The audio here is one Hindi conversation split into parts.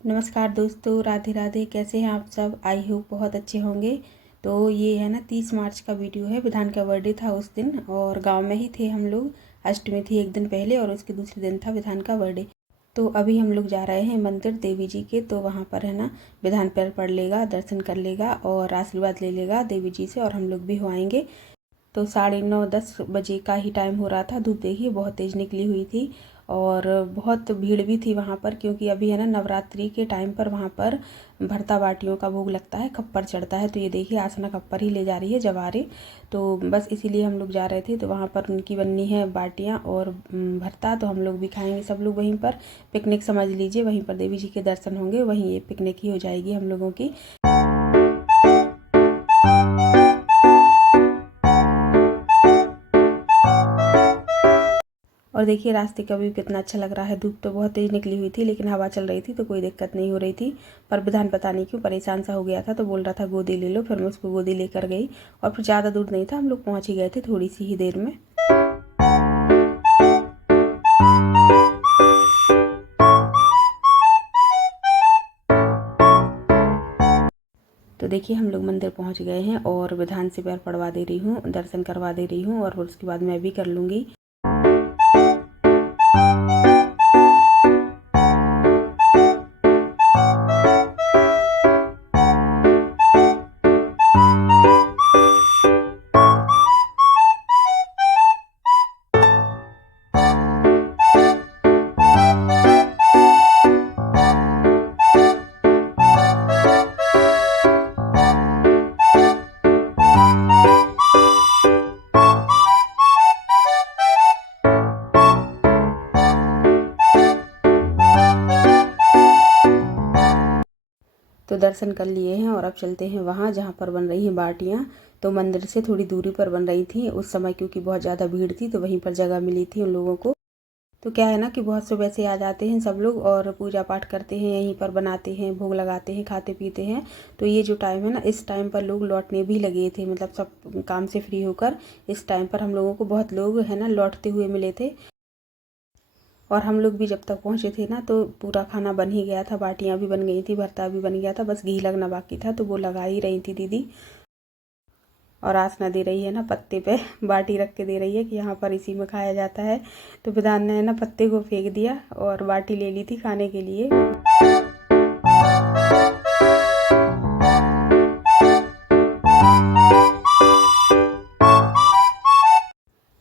नमस्कार दोस्तों, राधे राधे। कैसे हैं आप सब? आई होप बहुत अच्छे होंगे। तो ये है ना 30 मार्च का वीडियो है। विधान का बर्थडे था उस दिन और गांव में ही थे हम लोग। अष्टमी थी एक दिन पहले और उसके दूसरे दिन था विधान का बर्थडे। तो अभी हम लोग जा रहे हैं मंदिर देवी जी के। तो वहाँ पर है ना विधान पैर पड़ लेगा, दर्शन कर लेगा और आशीर्वाद ले लेगा देवी जी से, और हम लोग भी हो आएंगे। तो 9:30-10 बजे का ही टाइम हो रहा था। धूप देखिए बहुत तेज़ निकली हुई थी और बहुत भीड़ भी थी वहाँ पर, क्योंकि अभी है ना नवरात्रि के टाइम पर वहाँ पर भरता बाटियों का भोग लगता है, खप्पर चढ़ता है। तो ये देखिए आसना खप्पर ही ले जा रही है जवारे। तो बस इसीलिए हम लोग जा रहे थे। तो वहाँ पर उनकी बननी है बाटियाँ और भरता, तो हम लोग भी खाएंगे सब लोग वहीं पर। पिकनिक समझ लीजिए, वहीं पर देवी जी के दर्शन होंगे, वहीं ये पिकनिक ही हो जाएगी हम लोगों की। और देखिए रास्ते का व्यू कितना अच्छा लग रहा है। धूप तो बहुत तेज़ निकली हुई थी लेकिन हवा चल रही थी तो कोई दिक्कत नहीं हो रही थी। पर विधान पता नहीं क्यों परेशान सा हो गया था, तो बोल रहा था गोदी ले लो। फिर मैं उसको गोदी लेकर गई और फिर ज़्यादा दूर नहीं था, हम लोग पहुँच ही गए थे थोड़ी सी ही देर में। तो देखिए हम लोग मंदिर पहुंच गए हैं और विधान से पैर पड़वा दे रही हूँ, दर्शन करवा दे रही हूँ, और उसके बाद मैं भी कर लूँगी। तो दर्शन कर लिए हैं और अब चलते हैं वहाँ जहाँ पर बन रही हैं बाटियाँ। तो मंदिर से थोड़ी दूरी पर बन रही थी उस समय, क्योंकि बहुत ज़्यादा भीड़ थी तो वहीं पर जगह मिली थी उन लोगों को। तो क्या है ना कि बहुत सुबह से आ जाते हैं सब लोग और पूजा पाठ करते हैं, यहीं पर बनाते हैं, भोग लगाते हैं, खाते पीते हैं। तो ये जो टाइम है ना, इस टाइम पर लोग लौटने भी लगे थे, मतलब सब काम से फ्री होकर इस टाइम पर हम लोगों को बहुत लोग है ना लौटते हुए मिले थे। और हम लोग भी जब तक पहुँचे थे ना तो पूरा खाना बन ही गया था, बाटियाँ भी बन गई थी, भरता भी बन गया था, बस घी लगना बाकी था। तो वो लगा ही रही थी दीदी, और आसना दे रही है ना पत्ते पे बाटी रख के दे रही है कि यहाँ पर इसी में खाया जाता है। तो विधान ने ना पत्ते को फेंक दिया और बाटी ले ली थी खाने के लिए।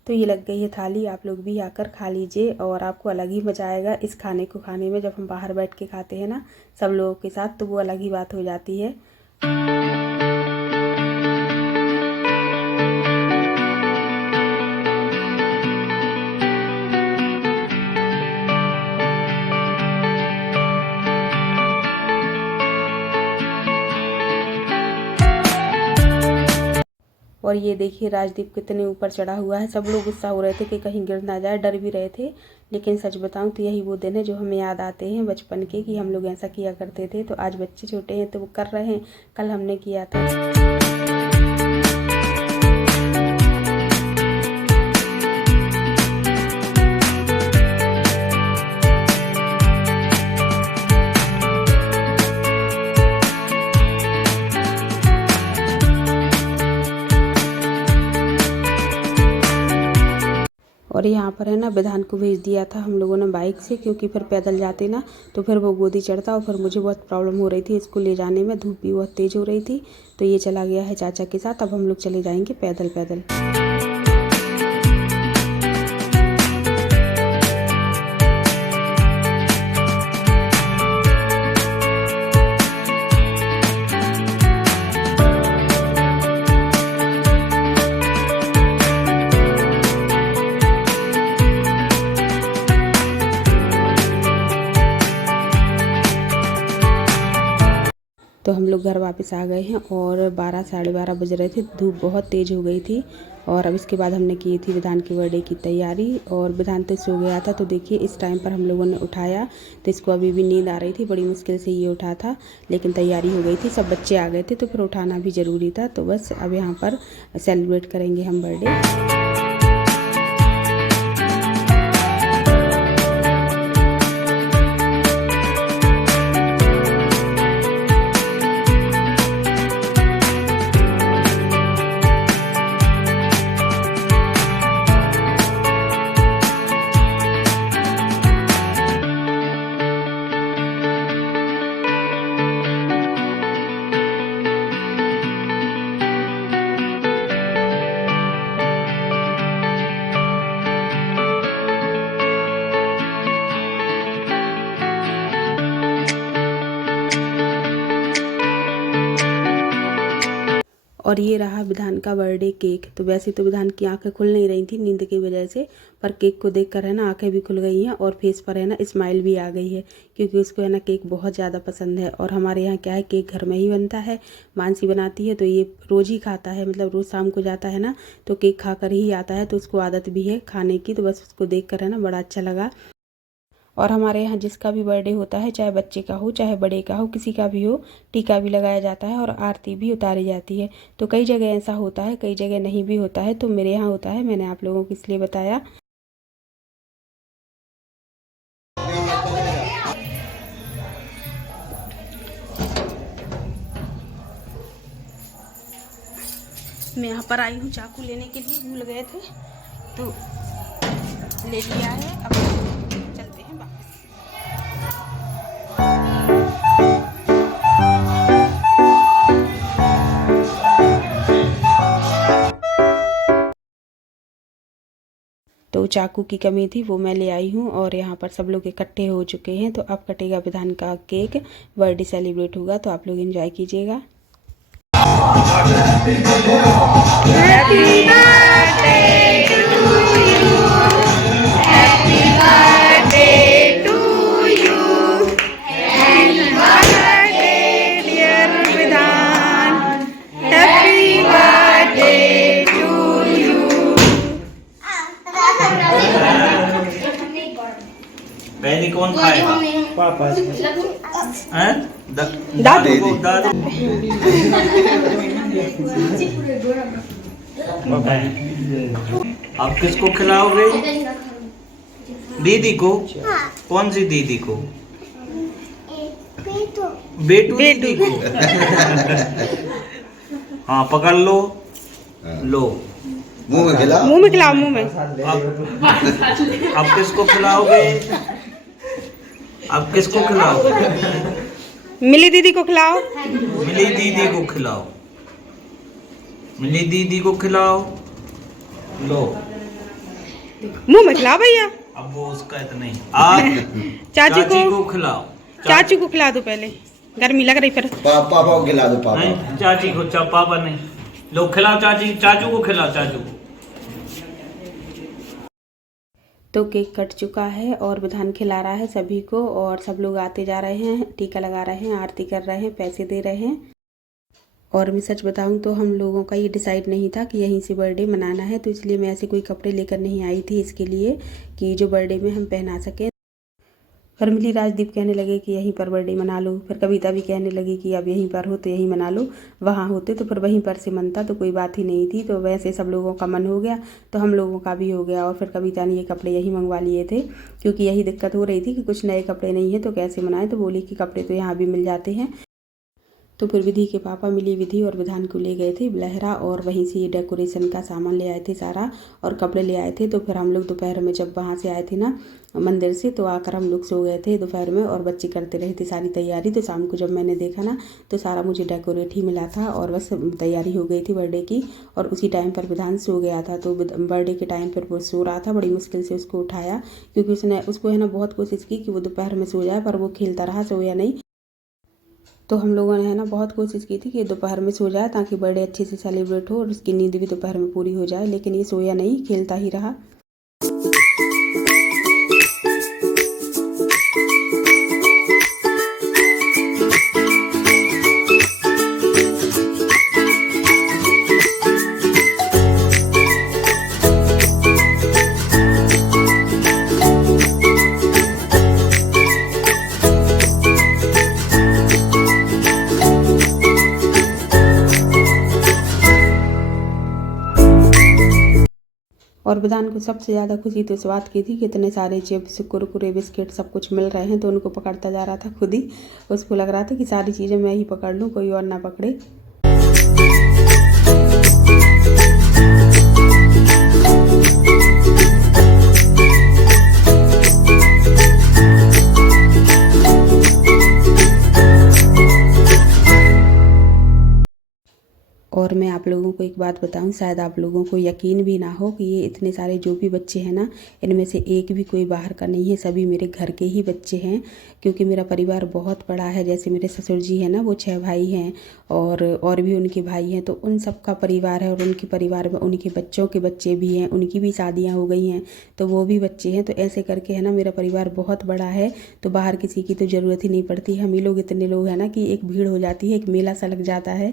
तो ये लग गई है थाली, आप लोग भी आकर खा लीजिए और आपको अलग ही मजा आएगा इस खाने को खाने में। जब हम बाहर बैठ के खाते हैं ना सब लोगों के साथ, तो वो अलग ही बात हो जाती है। और ये देखिए राजदीप कितने ऊपर चढ़ा हुआ है। सब लोग गुस्सा हो रहे थे कि कहीं गिर ना जाए, डर भी रहे थे। लेकिन सच बताऊं तो यही वो दिन है जो हमें याद आते हैं बचपन के, कि हम लोग ऐसा किया करते थे। तो आज बच्चे छोटे हैं तो वो कर रहे हैं, कल हमने किया था। और यहाँ पर है ना विधान को भेज दिया था हम लोगों ने बाइक से, क्योंकि फिर पैदल जाते ना तो फिर वो गोदी चढ़ता और फिर मुझे बहुत प्रॉब्लम हो रही थी इसको ले जाने में, धूप भी बहुत तेज़ हो रही थी। तो ये चला गया है चाचा के साथ, अब हम लोग चले जाएंगे पैदल पैदल। तो हम लोग घर वापस आ गए हैं और 12-12:30 बज रहे थे, धूप बहुत तेज़ हो गई थी। और अब इसके बाद हमने की थी विधान के बर्थडे की तैयारी, और विधान तो सो गया था। तो देखिए इस टाइम पर हम लोगों ने उठाया, तो इसको अभी भी नींद आ रही थी, बड़ी मुश्किल से ये उठा था, लेकिन तैयारी हो गई थी, सब बच्चे आ गए थे तो फिर उठाना भी ज़रूरी था। तो बस अब यहाँ पर सेलिब्रेट करेंगे हम बर्थडे। और ये रहा विधान का बर्थडे केक। तो वैसे तो विधान की आंखें खुल नहीं रही थी नींद की वजह से, पर केक को देखकर है ना आंखें भी खुल गई हैं और फेस पर है ना स्माइल भी आ गई है, क्योंकि उसको है ना केक बहुत ज़्यादा पसंद है। और हमारे यहाँ क्या है, केक घर में ही बनता है, मानसी बनाती है, तो ये रोज़ ही खाता है, मतलब रोज़ शाम को जाता है ना तो केक खा कर ही आता है, तो उसको आदत भी है खाने की। तो बस उसको देख कर है ना बड़ा अच्छा लगा। और हमारे यहाँ जिसका भी बर्थडे होता है, चाहे बच्चे का हो चाहे बड़े का हो, किसी का भी हो, टीका भी लगाया जाता है और आरती भी उतारी जाती है। तो कई जगह ऐसा होता है, कई जगह नहीं भी होता है, तो मेरे यहाँ होता है, मैंने आप लोगों को इसलिए बताया। मैं यहाँ पर आई हूँ चाकू लेने के लिए, भूल गए थे तो ले लिया है। अब चलते हैं वापस। तो चाकू की कमी थी, वो मैं ले आई हूँ और यहाँ पर सब लोग इकट्ठे हो चुके हैं। तो अब कटेगा विधान का केक, बर्थडे सेलिब्रेट होगा, तो आप लोग एंजॉय कीजिएगा। पहले कौन खाएगा? पापा। हैं? दादू को दादू। आप किसको खिलाओगे? दीदी को? कौन सी दीदी को? बेटू दीदी को। हाँ पकड़ लो, लो मुंह में खिलाओ, मुंह में खिलाओ, मुंह में। आप किसको खिलाओगे? आप किसको खिलाओगे? मिली दीदी को खिलाओ, मिली दीदी को खिलाओ, मिली दीदी को खिलाओ, लो मुंह में खिलाओ भैया। अब वो उसका इतना नहीं, आप चाची को खिलाओ, चाची को खिला दो, पहले गर्मी लग रही, फिर पापा को खिला दो। पापा नहीं, चाची को, पापा नहीं, लो खिलाओ चाची, चाचू को खिलाओ, चाचू को। तो केक कट चुका है और विधान खिला रहा है सभी को, और सब लोग आते जा रहे हैं, टीका लगा रहे हैं, आरती कर रहे हैं, पैसे दे रहे हैं। और मैं सच बताऊं तो हम लोगों का ये डिसाइड नहीं था कि यहीं से बर्थडे मनाना है, तो इसलिए मैं ऐसे कोई कपड़े लेकर नहीं आई थी इसके लिए कि जो बर्थडे में हम पहना सकें। पर मिली राजदीप कहने लगे कि यहीं पर बर्थडे मना लो, फिर कविता भी कहने लगी कि अब यहीं पर हो तो यहीं मना लो, वहाँ होते तो फिर वहीं पर से मनता तो कोई बात ही नहीं थी। तो वैसे सब लोगों का मन हो गया तो हम लोगों का भी हो गया, और फिर कविता ने ये कपड़े यहीं मंगवा लिए थे, क्योंकि यही दिक्कत हो रही थी कि कुछ नए कपड़े नहीं है तो कैसे मनाएं। तो बोली कि कपड़े तो यहाँ भी मिल जाते हैं। तो फिर विधि के पापा मिली विधि और विधान को ले गए थे लहरा, और वहीं से ये डेकोरेशन का सामान ले आए थे सारा, और कपड़े ले आए थे। तो फिर हम लोग दोपहर में जब वहाँ से आए थे ना मंदिर से, तो आकर हम लोग सो गए थे दोपहर में, और बच्चे करते रहे थे सारी तैयारी। तो शाम को जब मैंने देखा ना तो सारा मुझे डेकोरेट ही मिला था, और बस तैयारी हो गई थी बर्थडे की, और उसी टाइम पर विधान सो गया था। तो बर्थडे के टाइम पर वो सो रहा था, बड़ी मुश्किल से उसको उठाया, क्योंकि उसको है ना बहुत कोशिश की कि वो दोपहर में सो जाए, पर वो खेलता रहा, सोया नहीं। तो हम लोगों ने है ना बहुत कोशिश की थी कि दोपहर में सो जाए ताकि बर्थडे अच्छे से सेलिब्रेट हो और उसकी नींद भी दोपहर में पूरी हो जाए, लेकिन ये सोया नहीं, खेलता ही रहा। और विधान को सबसे ज़्यादा खुशी तो इस बात की थी कि इतने सारे चिप्स, कुरकुरे, बिस्किट सब कुछ मिल रहे हैं, तो उनको पकड़ता जा रहा था खुद ही। उसको लग रहा था कि सारी चीज़ें मैं ही पकड़ लूँ, कोई और ना पकड़े। और मैं आप लोगों को एक बात बताऊं, शायद आप लोगों को यकीन भी ना हो कि ये इतने सारे जो भी बच्चे हैं ना, इनमें से एक भी कोई बाहर का नहीं है, सभी मेरे घर के ही बच्चे हैं। क्योंकि मेरा परिवार बहुत बड़ा है। जैसे मेरे ससुर जी हैं ना, वो 6 भाई हैं और भी उनके भाई हैं, तो उन सब का परिवार है और उनके परिवार में उनके बच्चों के बच्चे भी हैं, उनकी भी शादियाँ हो गई हैं तो वो भी बच्चे हैं। तो ऐसे करके है ना, मेरा परिवार बहुत बड़ा है, तो बाहर किसी की तो ज़रूरत ही नहीं पड़ती। हम ही लोग इतने लोग हैं ना कि एक भीड़ हो जाती है, एक मेला सा लग जाता है।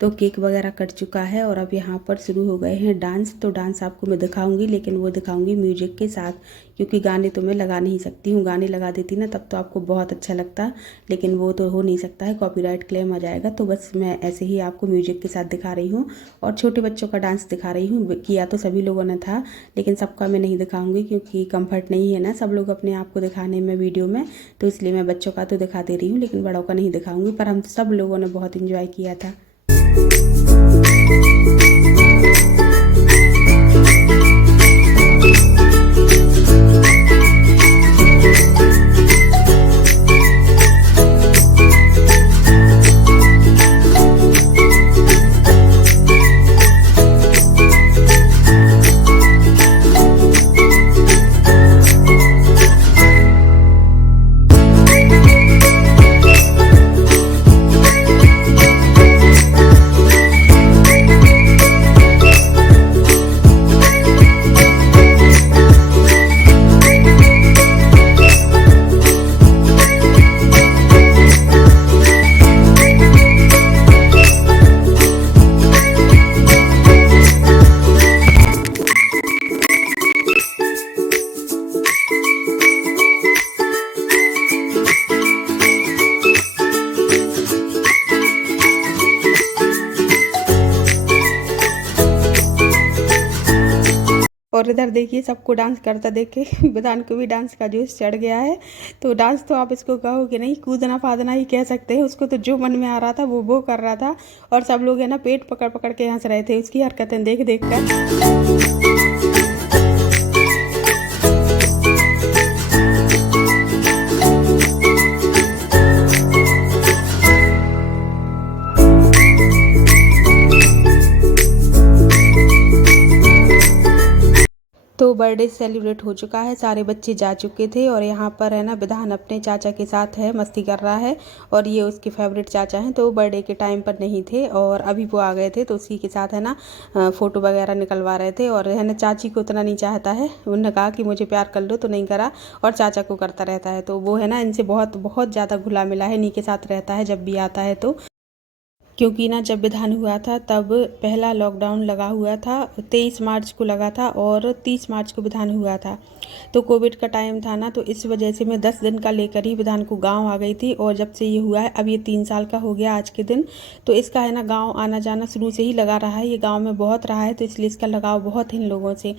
तो केक वगैरह कट चुका है और अब यहाँ पर शुरू हो गए हैं डांस। तो डांस आपको मैं दिखाऊंगी, लेकिन वो दिखाऊंगी म्यूजिक के साथ, क्योंकि गाने तो मैं लगा नहीं सकती हूँ। गाने लगा देती ना तब तो आपको बहुत अच्छा लगता, लेकिन वो तो हो नहीं सकता है, कॉपीराइट क्लेम आ जाएगा। तो बस मैं ऐसे ही आपको म्यूजिक के साथ दिखा रही हूँ और छोटे बच्चों का डांस दिखा रही हूँ। किया तो सभी लोगों ने था, लेकिन सबका मैं नहीं दिखाऊंगी क्योंकि कम्फर्ट नहीं है ना सब लोग अपने आप को दिखाने में वीडियो में, तो इसलिए मैं बच्चों का तो दिखा दे रही हूँ, लेकिन बड़ों का नहीं दिखाऊंगी। पर हम सब लोगों ने बहुत इंजॉय किया था। और इधर देखिए सबको डांस करता देखे विधान को भी डांस का जोश चढ़ गया है। तो डांस तो आप इसको कहो कि नहीं, कूदना फादना ही कह सकते हैं उसको। तो जो मन में आ रहा था वो कर रहा था, और सब लोग है ना पेट पकड़ पकड़ के हंस रहे थे उसकी हरकतें देख देख कर। तो बर्थडे सेलिब्रेट हो चुका है, सारे बच्चे जा चुके थे और यहाँ पर है ना विधान अपने चाचा के साथ है, मस्ती कर रहा है। और ये उसके फेवरेट चाचा हैं, तो बर्थडे के टाइम पर नहीं थे और अभी वो आ गए थे, तो उसी के साथ है ना फ़ोटो वगैरह निकलवा रहे थे। और है ना चाची को उतना नहीं चाहता है, उन्होंने कहा कि मुझे प्यार कर लो, तो नहीं करा, और चाचा को करता रहता है। तो वो है ना इनसे बहुत बहुत ज़्यादा घुला मिला है, इन्हीं के साथ रहता है जब भी आता है। तो क्योंकि ना जब विधान हुआ था तब पहला लॉकडाउन लगा हुआ था, 23 मार्च को लगा था और 30 मार्च को विधान हुआ था। तो कोविड का टाइम था ना, तो इस वजह से मैं 10 दिन का लेकर ही विधान को गांव आ गई थी। और जब से ये हुआ है, अब ये 3 साल का हो गया आज के दिन, तो इसका है ना गांव आना जाना शुरू से ही लगा रहा है। ये गांव में बहुत रहा है, तो इसलिए इसका लगाव बहुत है इन लोगों से।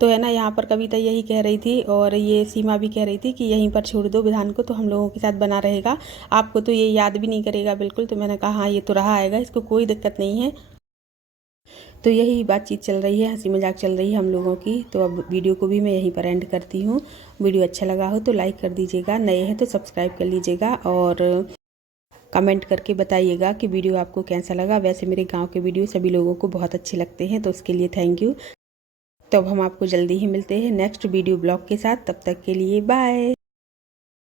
तो है ना यहाँ पर कविता यही कह रही थी और ये सीमा भी कह रही थी कि यहीं पर छोड़ दो विधान को, तो हम लोगों के साथ बना रहेगा, आपको तो ये याद भी नहीं करेगा बिल्कुल। तो मैंने कहा हाँ ये तो रहा आएगा, इसको कोई दिक्कत नहीं है। तो यही बातचीत चल रही है, हंसी मजाक चल रही है हम लोगों की। तो अब वीडियो को भी मैं यहीं पर एंड करती हूँ। वीडियो अच्छा लगा हो तो लाइक कर दीजिएगा, नए हैं तो सब्सक्राइब कर लीजिएगा और कमेंट करके बताइएगा कि वीडियो आपको कैसा लगा। वैसे मेरे गांव के वीडियो सभी लोगों को बहुत अच्छे लगते हैं, तो उसके लिए थैंक यू। तो अब हम आपको जल्दी ही मिलते हैं नेक्स्ट वीडियो ब्लॉग के साथ, तब तक के लिए बाय।